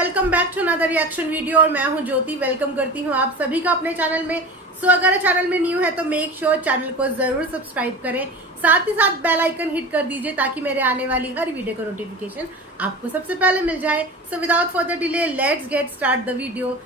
Welcome back to another reaction video. और मैं हूं ज्योति, वेलकम करती हूं आप सभी का अपने चैनल में। अगर चैनल में न्यू है तो मेक श्योर चैनल को जरूर सब्सक्राइब करें, साथ ही साथ बेल आइकन हिट कर दीजिए ताकि मेरे आने वाली हर वीडियो का नोटिफिकेशन आपको सबसे पहले मिल जाए। So without further delay let's get start the video.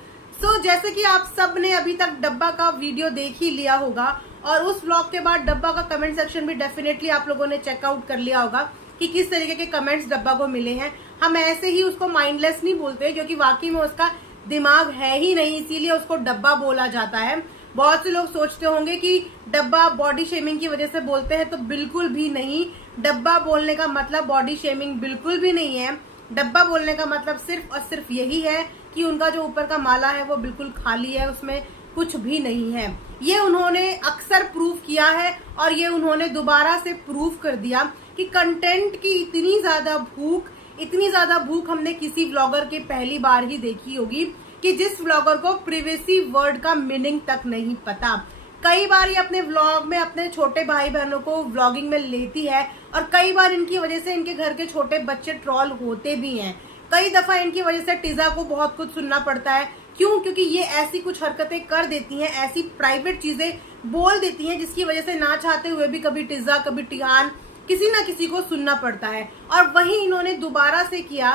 जैसे कि आप सब ने अभी तक डब्बा का वीडियो देख ही लिया होगा और उस व्लॉग के बाद डब्बा का कमेंट सेक्शन भी डेफिनेटली आप लोगों ने चेकआउट कर लिया होगा कि किस तरीके के कमेंट्स डब्बा को मिले हैं। हम ऐसे ही उसको माइंडलेस नहीं बोलते क्योंकि वाकई में उसका दिमाग है ही नहीं, इसीलिए उसको डब्बा बोला जाता है। बहुत से लोग सोचते होंगे कि डब्बा बॉडी शेमिंग की वजह से बोलते हैं, तो बिल्कुल भी नहीं। डब्बा बोलने का मतलब बॉडी शेमिंग बिल्कुल भी नहीं है। डब्बा बोलने का मतलब सिर्फ और सिर्फ यही है कि उनका जो ऊपर का माला है वो बिल्कुल खाली है, उसमें कुछ भी नहीं है। ये उन्होंने अक्सर प्रूव किया है और ये उन्होंने दोबारा से प्रूव कर दिया कि कंटेंट की इतनी ज्यादा भूख हमने किसी व्लॉगर के पहली बार ही देखी होगी कि जिस व्लॉगर को प्रिवेसी वर्ड का मीनिंग तक नहीं पता। कई बार ये अपने व्लॉग में अपने छोटे भाई बहनों को व्लॉगिंग में लेती है और कई बार इनकी वजह से इनके घर के छोटे बच्चे ट्रॉल होते भी हैं। कई दफा इनकी वजह से टीजा को बहुत कुछ सुनना पड़ता है। क्यों? क्योंकि ये ऐसी कुछ हरकतें कर देती हैं, ऐसी प्राइवेट चीजें बोल देती हैं जिसकी वजह से ना चाहते हुए भी कभी टीजा कभी टिहान किसी ना किसी को सुनना पड़ता है। और वही इन्होंने दोबारा से किया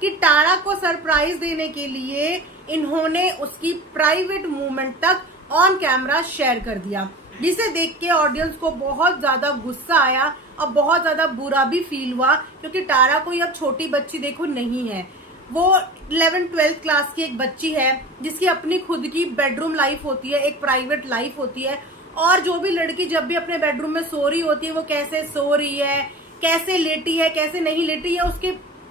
कि टारा को सरप्राइज देने के लिए इन्होंने उसकी प्राइवेट मूवमेंट तक ऑन कैमरा शेयर कर दिया, जिसे देख के ऑडियंस को बहुत ज्यादा गुस्सा आया और बहुत ज्यादा बुरा भी फील हुआ क्योंकि टारा कोई अब छोटी बच्ची देखो नहीं है। वो 11th-12th क्लास की एक बच्ची है जिसकी अपनी खुद की बेडरूम लाइफ होती है, एक प्राइवेट लाइफ होती है। और जो भी लड़की जब भी अपने बेडरूम में सो रही होती है, वो कैसे सो रही है, कैसे लेटी है, कैसे नहीं लेटी है, उसके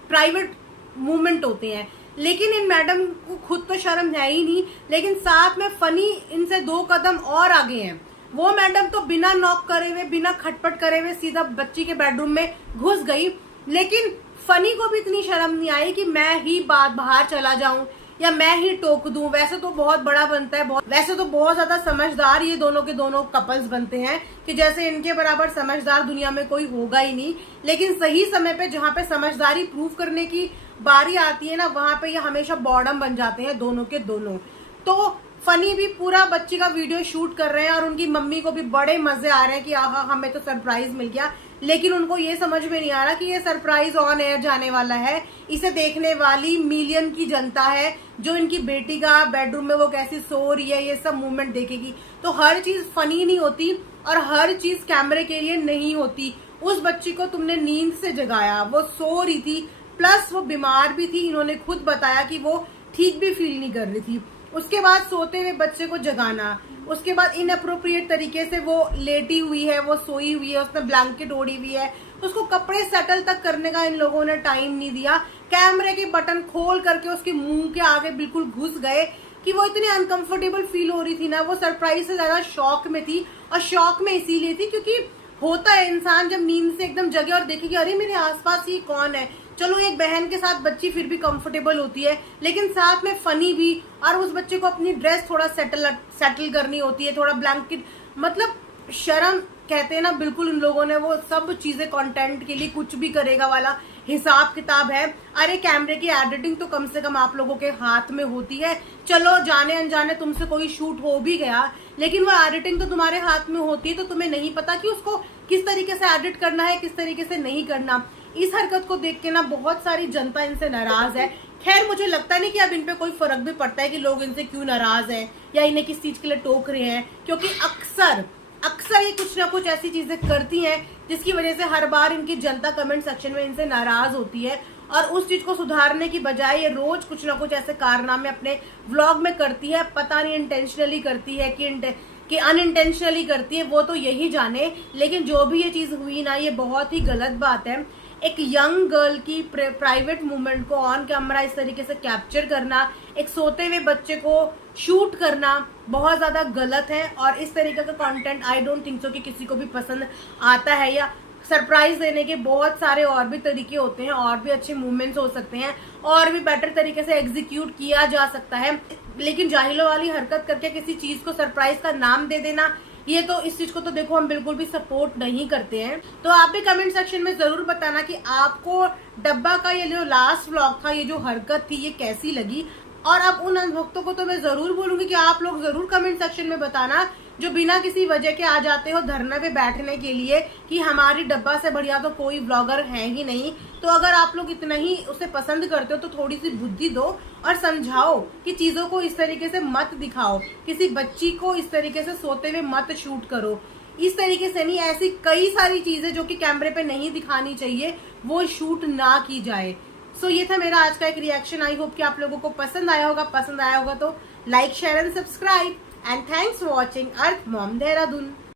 प्राइवेट मूवमेंट होते हैं। लेकिन इन मैडम को खुद तो शर्म है ही नहीं, लेकिन साथ में फनी इनसे 2 कदम और आगे हैं। वो मैडम तो बिना नॉक करे हुए, बिना खटपट करे हुए सीधा बच्ची के बेडरूम में घुस गई। लेकिन फनी को भी इतनी शर्म नहीं आई कि मैं ही बाहर चला जाऊं या मैं ही टोक दूं। वैसे तो बहुत बड़ा बनता है, वैसे तो बहुत ज्यादा समझदार ये दोनों के दोनों कपल्स बनते हैं कि जैसे इनके बराबर समझदार दुनिया में कोई होगा ही नहीं। लेकिन सही समय पे जहाँ पे समझदारी प्रूव करने की बारी आती है ना, वहां पे ये हमेशा बॉर्डम बन जाते हैं दोनों के दोनों। तो फनी भी पूरा बच्ची का वीडियो शूट कर रहे हैं और उनकी मम्मी को भी बड़े मजे आ रहे हैं कि आहा हमें तो सरप्राइज मिल गया। लेकिन उनको ये समझ में नहीं आ रहा कि ये सरप्राइज ऑन एयर जाने वाला है। इसे देखने वाली मिलियन की जनता है जो इनकी बेटी का बेडरूम में वो कैसी सो रही है, ये सब मूवमेंट देखेगी। तो हर चीज फनी नहीं होती और हर चीज कैमरे के लिए नहीं होती। उस बच्ची को तुमने नींद से जगाया, वो सो रही थी, प्लस वो बीमार भी थी। इन्होंने खुद बताया कि वो ठीक भी फील नहीं कर रही थी। उसके बाद सोते हुए बच्चे को जगाना, उसके बाद इनअप्रोप्रिएट तरीके से वो लेटी हुई है, वो सोई हुई है, उसने ब्लैंकेट ओढ़ी हुई है, उसको कपड़े सेटल तक करने का इन लोगों ने टाइम नहीं दिया। कैमरे के बटन खोल करके उसके मुंह के आगे बिल्कुल घुस गए कि वो इतनी अनकंफर्टेबल फील हो रही थी ना, वो सरप्राइज से ज्यादा शॉक में थी। और शॉक में इसीलिए थी क्योंकि होता है इंसान जब नींद से एकदम जगे और देखे कि अरे मेरे आसपास ये कौन है। चलो एक बहन के साथ बच्ची फिर भी कंफर्टेबल होती है, लेकिन साथ में फनी भी, और उस बच्चे को अपनी ड्रेस थोड़ा सेटल करनी होती है, थोड़ा ब्लैंकेट, मतलब शर्म कहते हैं ना, बिल्कुल उन लोगों ने वो सब चीजें कंटेंट के लिए कुछ भी करेगा वाला हिसाब किताब है। अरे कैमरे की एडिटिंग तो कम से कम आप लोगों के हाथ में होती है। चलो जाने अनजाने तुमसे कोई शूट हो भी गया, लेकिन वो एडिटिंग तो तुम्हारे हाथ में होती है, तो तुम्हें नहीं पता कि उसको किस तरीके से एडिट करना है, किस तरीके से नहीं करना। इस हरकत को देख के ना बहुत सारी जनता इनसे नाराज है। खैर मुझे लगता नहीं कि अब इन पे कोई फर्क भी पड़ता है कि लोग इनसे क्यों नाराज हैं या इन्हें किस चीज के लिए टोक रहे हैं, क्योंकि अक्सर ये कुछ ना कुछ ऐसी चीजें करती हैं जिसकी वजह से हर बार इनकी जनता कमेंट सेक्शन में इनसे नाराज होती है। और उस चीज को सुधारने की बजाय ये रोज कुछ ना कुछ ऐसे कारनामे अपने व्लॉग में करती है। पता नहीं इंटेंशनली करती है कि अनइंटेंशनली करती है, वो तो यही जाने। लेकिन जो भी ये चीज हुई ना, ये बहुत ही गलत बात है। एक यंग गर्ल की प्राइवेट मूवमेंट को ऑन कैमरा इस तरीके से कैप्चर करना, एक सोते हुए बच्चे को शूट करना बहुत ज्यादा गलत है। और इस तरीके का content I don't think so कि किसी को भी पसंद आता है। या सरप्राइज देने के बहुत सारे और भी तरीके होते हैं, और भी अच्छे मूवमेंट्स हो सकते हैं, और भी बेटर तरीके से एग्जीक्यूट किया जा सकता है। लेकिन जाहिलों वाली हरकत करके किसी चीज को सरप्राइज का नाम दे देना, ये तो इस चीज को तो देखो हम बिल्कुल भी सपोर्ट नहीं करते हैं। तो आप भी कमेंट सेक्शन में जरूर बताना कि आपको डब्बा का ये जो लास्ट व्लॉग था, ये जो हरकत थी, ये कैसी लगी। और अब उन अनभक्तों को तो मैं जरूर बोलूंगी कि आप लोग जरूर कमेंट सेक्शन में बताना जो बिना किसी वजह के आ जाते हो धरने पे बैठने के लिए कि हमारी डब्बा से बढ़िया तो कोई ब्लॉगर है ही नहीं। तो अगर आप लोग इतना ही उसे पसंद करते हो तो थोड़ी सी बुद्धि दो और समझाओ कि चीजों को इस तरीके से मत दिखाओ, किसी बच्ची को इस तरीके से सोते हुए मत शूट करो, इस तरीके से नहीं। ऐसी कई सारी चीजें जो कि कैमरे पे नहीं दिखानी चाहिए वो शूट ना की जाए। सो ये था मेरा आज का एक रिएक्शन। आई होप कि आप लोगों को पसंद आया होगा। पसंद आया होगा तो like, share and subscribe. And thanks for watching earth mom Dehradun.